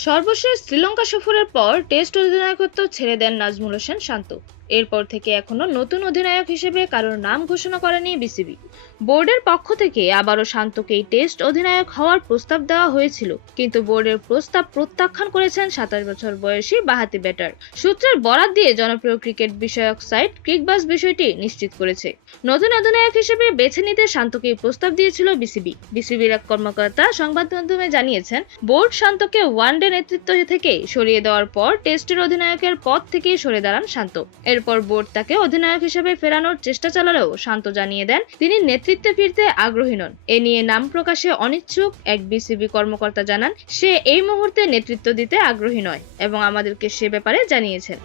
সর্বশেষ শ্রীলঙ্কা সফরের পর টেস্ট অধিনায়কত্ব ছেড়ে দেন নাজমুল হোসেন শান্ত। এরপর থেকে এখনও নতুন অধিনায়ক হিসেবে কারোর নাম ঘোষণা করেনি বিসিবি। বোর্ডের পক্ষ থেকে আবারও শান্তকেই টেস্ট অধিনায়ক হওয়ার প্রস্তাব দেওয়া হয়েছিল, কিন্তু বোর্ডের প্রস্তাব প্রত্যাখ্যান করেছেন সাতাশ বছর বয়সী বাহাতি ব্যাটার। সূত্রের বরাত দিয়ে জনপ্রিয় ক্রিকেট বিষয়ক সাইট ক্রিকবাস বিষয়টি নিশ্চিত করেছে। নতুন অধিনায়ক হিসেবে বেছে নিতে শান্তকেই প্রস্তাব দিয়েছিল বিসিবি। বিসিবির এক কর্মকর্তা সংবাদ মাধ্যমে জানিয়েছেন, বোর্ড শান্তকে ওয়ানডে নেতৃত্ব থেকে সরিয়ে দেওয়ার পর টেস্টের অধিনায়কের পদ থেকে সরে দাঁড়ান শান্ত। এরপর বোর্ড তাকে অধিনায়ক হিসেবে ফেরানোর চেষ্টা চালালেও শান্ত জানিয়ে দেন, তিনি নেতৃত্বে ফিরতে আগ্রহী নন। এ নিয়ে নাম প্রকাশে অনিচ্ছুক এক বিসিবি কর্মকর্তা জানান, সে এই মুহূর্তে নেতৃত্ব দিতে আগ্রহী নয় এবং আমাদেরকে সে ব্যাপারে জানিয়েছেন।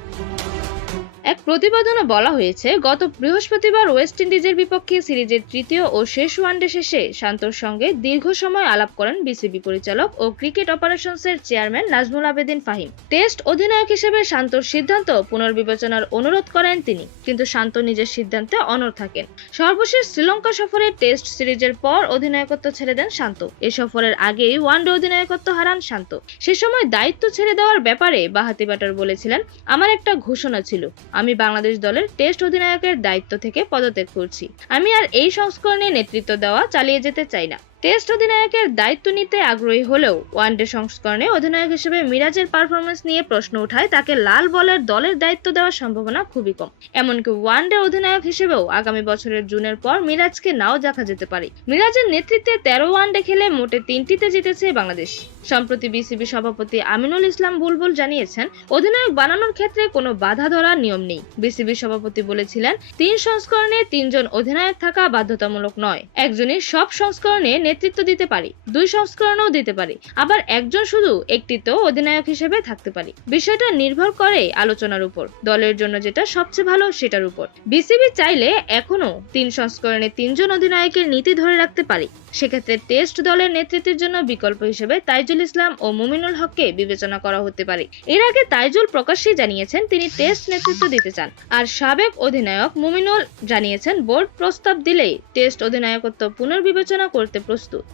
এক প্রতিবেদনে বলা হয়েছে, গত বৃহস্পতিবার ওয়েস্ট ইন্ডিজের বিপক্ষে সিরিজের তৃতীয় ও শেষ ওয়ানডে শেষে শান্তর সঙ্গে দীর্ঘ সময় আলাপ করেন বিসিবি পরিচালক ও ক্রিকেট অপারেশনসের চেয়ারম্যান নাজমুল আবেদিন ফাহিম। টেস্ট অধিনায়ক হিসেবে শান্তর সিদ্ধান্ত পুনর্বিবেচনার অনুরোধ করেন তিনি, কিন্তু শান্ত নিজের সিদ্ধান্তে অনর থাকেন। সর্বশেষ শ্রীলঙ্কা সফরে টেস্ট সিরিজের পর অধিনায়কত্ব ছেড়ে দেন শান্ত। এ সফরের আগেই ওয়ানডে অধিনায়কত্ব হারান শান্ত। সে সময় দায়িত্ব ছেড়ে দেওয়ার ব্যাপারে বাহাতি ব্যাটার বলেছিলেন, আমার একটা ঘোষণা ছিল আমি বাংলাদেশ দলের টেস্ট অধিনায়কের দায়িত্ব থেকে পদত্যাগ করছি। আমি আর এই সংস্করণে নেতৃত্ব দেওয়া চালিয়ে যেতে চাই না। টেস্ট অধিনায়কের দায়িত্ব নিতে আগ্রহী হলেও ওয়ানডে সংস্করণে অধিনায়ক হিসেবে মিরাজের পারফরমেন্স নিয়ে প্রশ্ন ওঠায় তাকে লাল বলের দলের দায়িত্ব দেওয়ার সম্ভাবনা খুবই কম। এমনকি ওয়ানডে অধিনায়ক হিসেবেও আগামী বছরের জুনের পর মিরাজকে নাও দেখা যেতে পারে। মিরাজের নেতৃত্বে তেরো ওয়ানডে খেলে মোটে তিনটিতে জিতেছে বাংলাদেশ। সম্প্রতি বিসিবি সভাপতি আমিনুল ইসলাম বুলবুল জানিয়েছেন, অধিনায়ক বানানোর ক্ষেত্রে কোনো বাধা ধরার নিয়ম নেই। বিসিবি সভাপতি বলেছিলেন, তিন সংস্করণে তিনজন অধিনায়ক থাকা বাধ্যতামূলক নয়। একজনই সব সংস্করণে নেতৃত্ব দিতে পারে, দুই সংস্করণেও দিতে পারে, আবার একজন শুধু একটিতেও অধিনায়ক হিসেবে থাকতে পারে। বিষয়টা নির্ভর করে আলোচনার উপর, দলের জন্য যেটা সবচেয়ে ভালো সেটার উপর। বিসিবি চাইলে এখনও তিন সংস্করণে তিনজন অধিনায়কের নীতি ধরে রাখতে পারে। সেক্ষেত্রে টেস্ট দলের নেতৃত্বের জন্য বিকল্প হিসেবে তাইজুল ইসলাম ও মুমিনুল হককে বিবেচনা করা হতে পারে। এর আগে তাইজুল প্রকাশ্যেই জানিয়েছেন তিনি টেস্ট নেতৃত্ব দিতে চান, আর সাবেক অধিনায়ক মুমিনুল জানিয়েছেন বোর্ড প্রস্তাব দিলেই টেস্ট অধিনায়কত্ব পুনর্বিবেচনা করতে প্রস্তুত প্রস্তুত।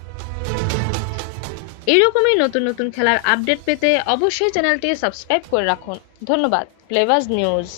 এরকমই নতুন নতুন খেলার আপডেট পেতে অবশ্যই চ্যানেলটি সাবস্ক্রাইব করে রাখুন। ধন্যবাদ প্লেভাস নিউজ